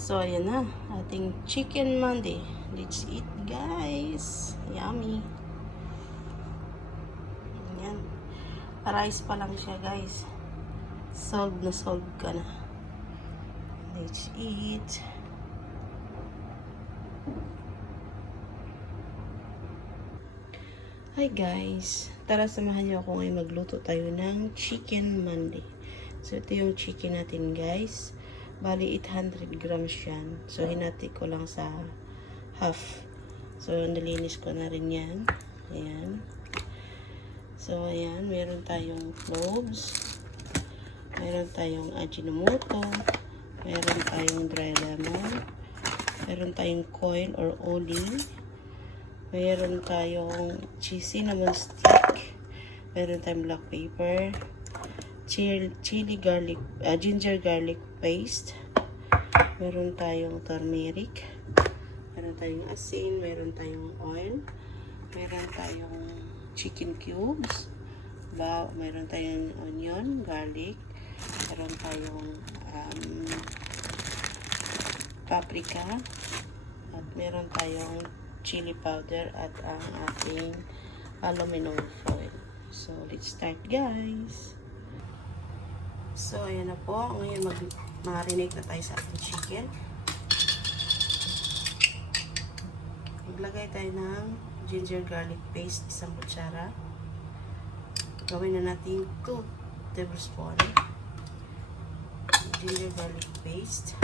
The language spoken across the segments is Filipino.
So, ayan na. Ating chicken mandi. Let's eat, guys. Yummy. Ayan. Rice pa lang siya, guys. Solve na solve ka na. Let's eat. Hi, guys. Tara, samahan niyo ako ngayon magluto tayo ng chicken mandi. So, ito yung chicken natin, guys. Bali, 800 grams yan. So, hinati ko lang sa half. So, nilinis ko na rin yan. Ayan. So, ayan. Meron tayong cloves. Meron tayong ajinomoto. Meron tayong dry lemon. Meron tayong coil or olive. Meron tayong cinnamon stick. Meron tayong black pepper. Chili garlic, ginger garlic paste. Meron tayong turmeric. Meron tayong asin. Meron tayong oil. Meron tayong chicken cubes. Meron tayong onion, garlic. Meron tayong paprika. At meron tayong chili powder at ang ating aluminum foil. So, let's start, guys. So, ayan na po. Ngayon, marinate na tayo sa ating chicken. Maglagay tayo ng ginger garlic paste, isang kutsara. Gawin na natin 2 tablespoon. Ginger garlic paste.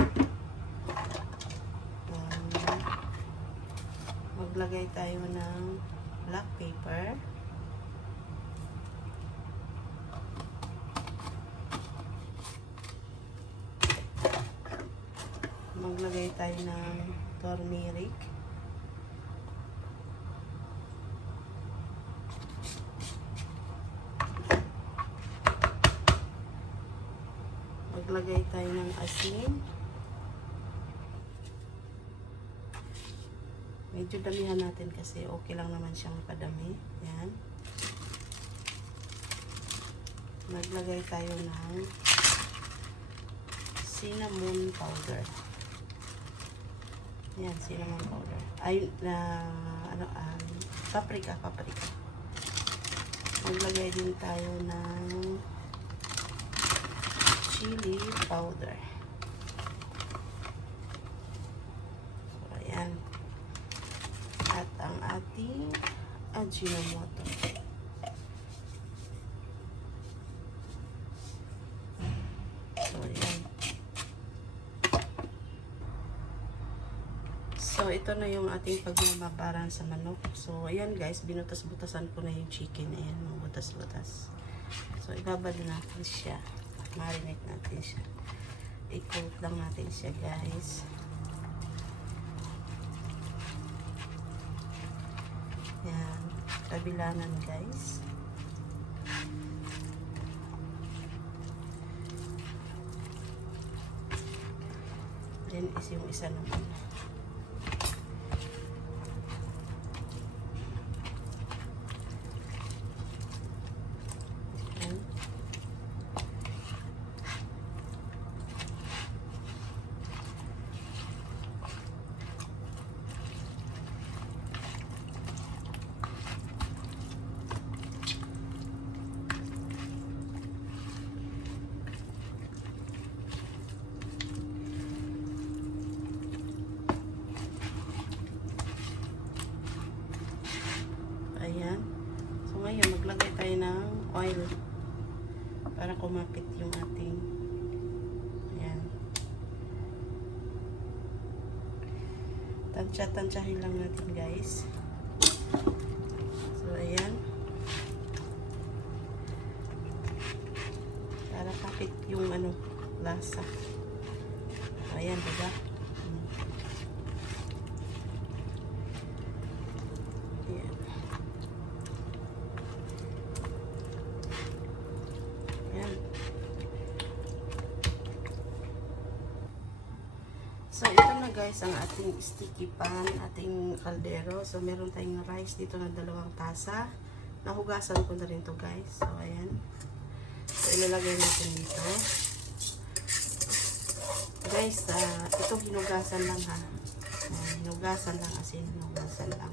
Maglagay tayo ng black pepper. Maglagay tayo ng turmeric. Maglagay tayo ng asin. Medyo damihan natin kasi okay lang naman siyang padami. Yan. Maglagay tayo ng cinnamon powder. Yan, cinnamon powder. Ay, paprika. Maglagay din tayo ng chili powder. So, ayan. At ang ating ajinomoto. So, ayan. So, ito na yung ating pagmamabaran sa manok. So, ayan guys, binutas-butasan ko na yung chicken. Ayan, butas-butas. So, ibabad natin siya. Marinate natin siya. I-coat lang natin siya, guys. Ayan, kabilanan, guys. Then, is yung isa naman. Ayan. So, ngayon, maglagay tayo ng oil para kumapit yung ating ayan. Tansya-tansyahin lang natin, guys. So, ayan. Para kapit yung lasa. Ayan, diba? So, ito na guys ang ating sticky pan, ating kaldero. So, meron tayong rice dito na 2 tasa. Nahugasan ko na rin to guys. So, ayan. So, ilalagay natin dito. guys, ito hinugasan lang ha. Hinugasan lang, as in hinugasan lang.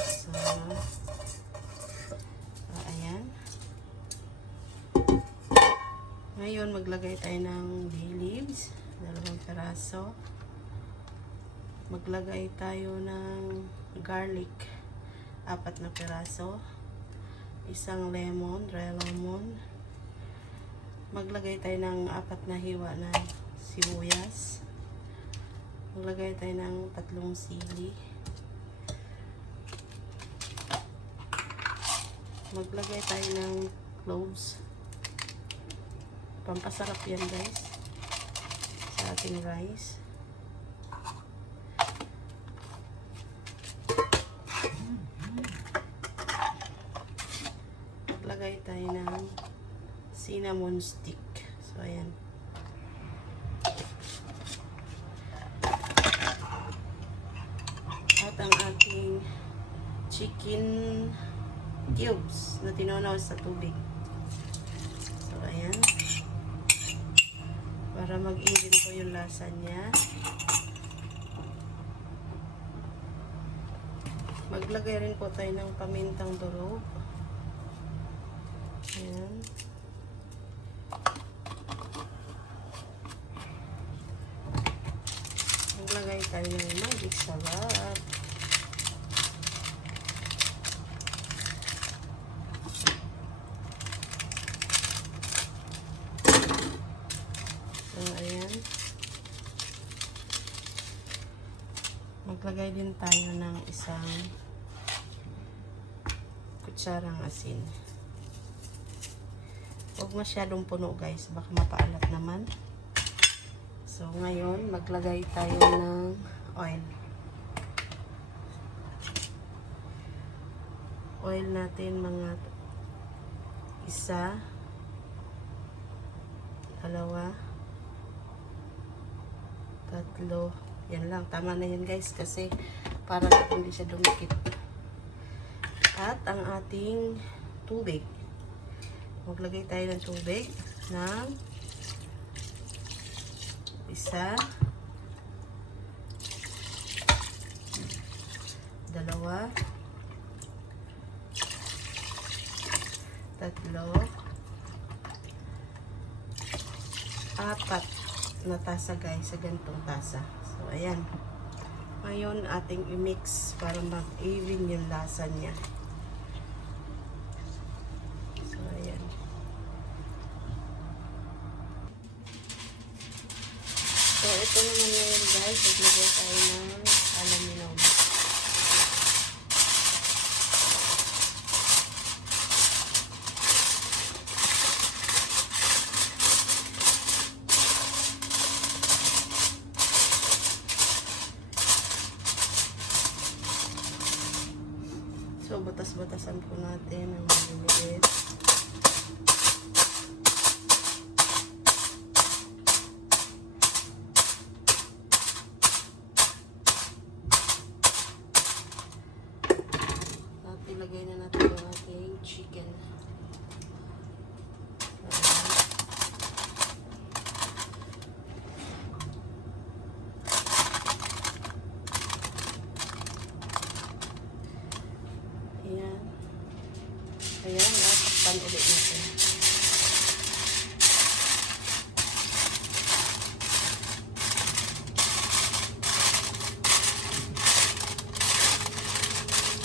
So, ayan. Ngayon, maglagay tayo ng bay leaves. 2 peraso. Maglagay tayo ng garlic. 4 na peraso. 1 lemon, dry lemon. Maglagay tayo ng 4 na hiwa na sibuyas. Maglagay tayo ng 3 sili. Maglagay tayo ng cloves. Pampasarap yan guys sa ating rice. Maglagay tayo ng cinnamon stick. So ayan. At ang ating chicken cubes na tinunaw sa tubig. So ayan. Para mag-even po yung lasa niya. Maglagay rin po tayo ng pamintang durog. Ayan. Maglagay tayo ng magic sarap. So, ayan. Maglagay din tayo ng 1 kutsarang asin. Huwag masyadong puno guys, baka mapaalat naman. So ngayon, maglagay tayo ng oil. Oil natin mga 1, 2, 3. Yan lang, tama na yan guys kasi para hindi siya dumikit. At ang ating tubig. Maglagay tayo ng tubig ng 1, 2, 3, 4 na tasa guys, sa ganitong tasa. So ayan. Ngayon ating i-mix para mag-even yung lasa niya. So ayan. So ito naman ngayon guys, maglagay tayo ng aluminum. So, batas-batasan po natin ang maliliit. At ilagay na natin ang ating chicken. Ayan. Ayan, takpan ulit natin.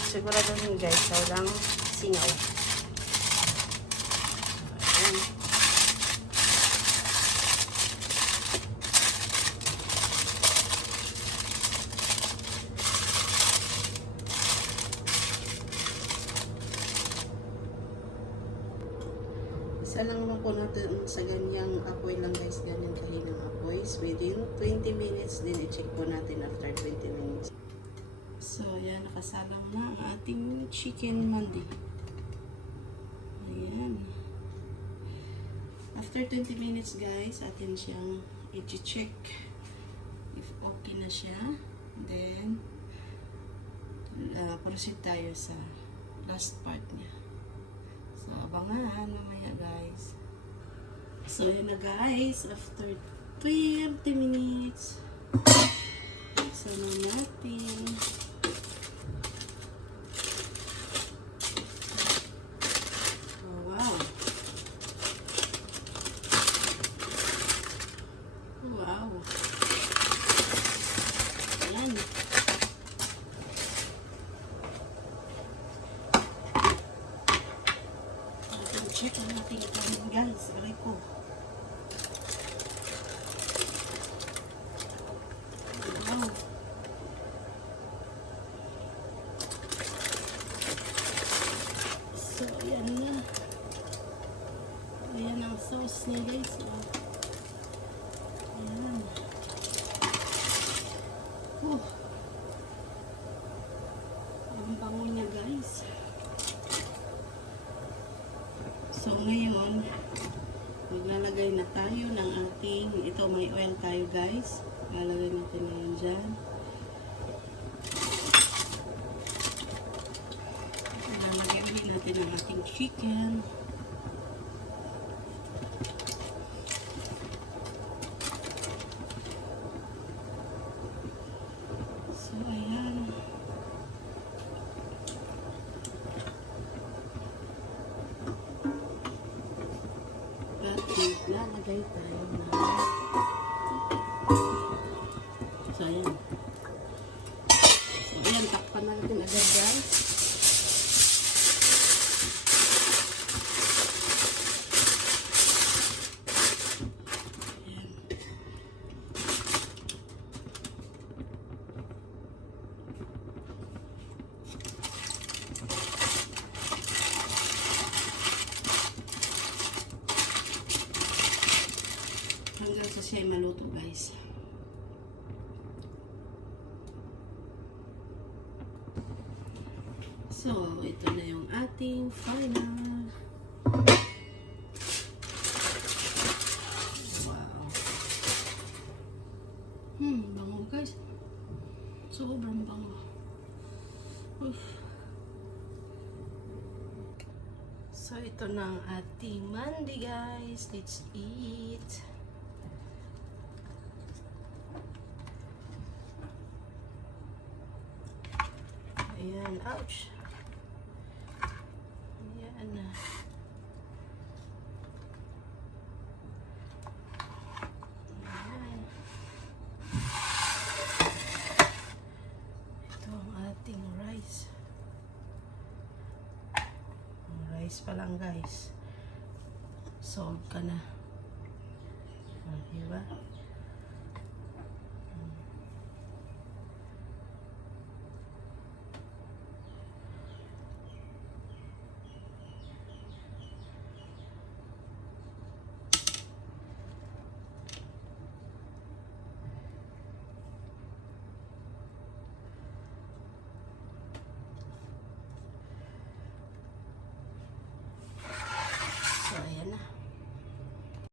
Sigurado rin guys, walang singaw. Ayan. Isa lang naman po natin sa ganyang apoy lang guys, ganyan kahinang apoy. Within 20 minutes din i-check po natin after 20 minutes. So yan, nakasalang na ang ating chicken mandi. Ayan. After 20 minutes guys, atin siyang i-check if okay na siya. Then, proceed tayo sa last part niya. So, abangan mamaya guys. So, yun na guys. After 20 minutes. Sama natin. Oh, wow. Wow. Ayan. Check ang ating kanin, guys. Aray ko. Wow. So, ayan na. Ayan ang sauce niya, guys. Ayan. Oh. Ang bango niya, guys. So, ngayon, maglalagay na tayo ng ating, ito may oil tayo, guys. Lalagay natin ngayon dyan. Lalagay ulit natin ang ating chicken. So, ayan. At lalagay tayo na. So, ayan. So, ayan. Takpan natin agad, guys. Ayan. Hanggang sa siya ay maluto, guys. So, ito na yung ating final. Wow. Bango, guys. Sobrang bango. Uff. So, ito na ang ating mandi, guys. Let's eat. Ayan, ouch. Ayan na. Ayan. Ito ang ating rice. Ang rice pa lang, guys. Solve ka na. Diba?